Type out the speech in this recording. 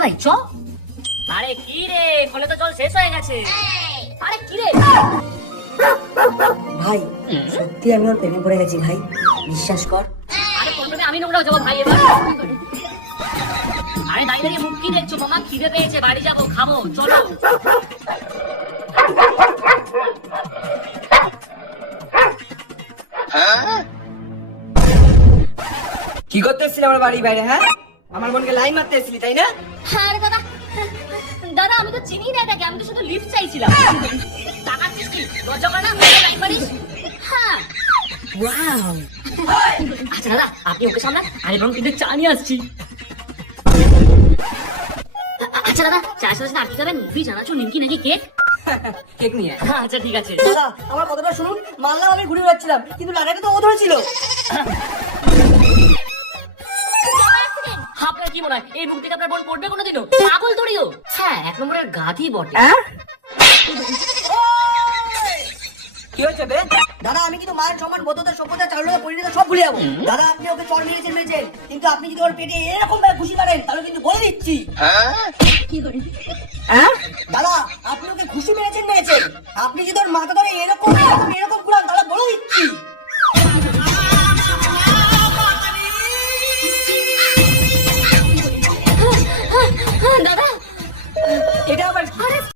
ভাই চ। আরে কি রে, কলে তো জল শেষ হয়ে গেছে। আরে কি রে ভাই সত্যি আমি ওর প্রেমে পড়ে গেছি ভাই, বিশ্বাস কর। আরে প্রথমে আমি নোংরাও যাবো ভাই এবার। আরে দাঁড়িয়ে দাঁড়িয়ে মুখ কি দেখছো মামা, খিদে পেয়েছে, বাড়ি যাবো, খাবো, চলো। কি করতে এসেছিলি আমার বাড়ির বাইরে? হ্যাঁ, আমার বোনকে লাইন মারতে এসেছিলি তাই না? আরে দাদা, দাদা আমি তো চিনি না এটাকে, আমি তো শুধু লিফট চাইছিলাম। তাকাচ্ছিস কি, লজ্জা করে না লাইন মারিস? হ্যাঁ ওয়াও, আচ্ছা দাদা আপনি ওকে সামলান, আমি বরং কিন্তু চা নিয়ে আসছি। আচ্ছা দাদা, চায়ের সাথে আর কি খাবেন? মুড়ি, চানাচুর, নিমকি নাকি কেক? কেক নিয়ে আয়। আচ্ছা ঠিক আছে। দাদা আমার কথাটা শুনুন, মানলাম আমি ঘুরে বেড়াচ্ছিলাম, কিন্তু লাগাটা তো ও ধরেছিল। আপনার কি মনে হয় এই মুখ থেকে আপনার বোন পড়বে কোনোদিনও? পাগল তোরিও। হ্যাঁ, এক নম্বরের গাধি বটে। কি হচ্ছে বে? দাদা আমি কিন্তু মান সম্মান বোধতা সভ্যতা চারুলতা পরিণতি সব ভুলে যাবো। দাদা আপনি ওকে চড় মেরেছেন, কিন্তু আপনি যদি ওর পেটে এরকম ভাবে ঘুষি মারেন তাহলে কিন্তু বলে দিচ্ছি। হ্যাঁ দাদা, আপনি ওকে ঘুষি মেরেছেন। আপনি যদি ওর মাথা ধরে এরকম এরকম এরকম ঘুরান তাহলে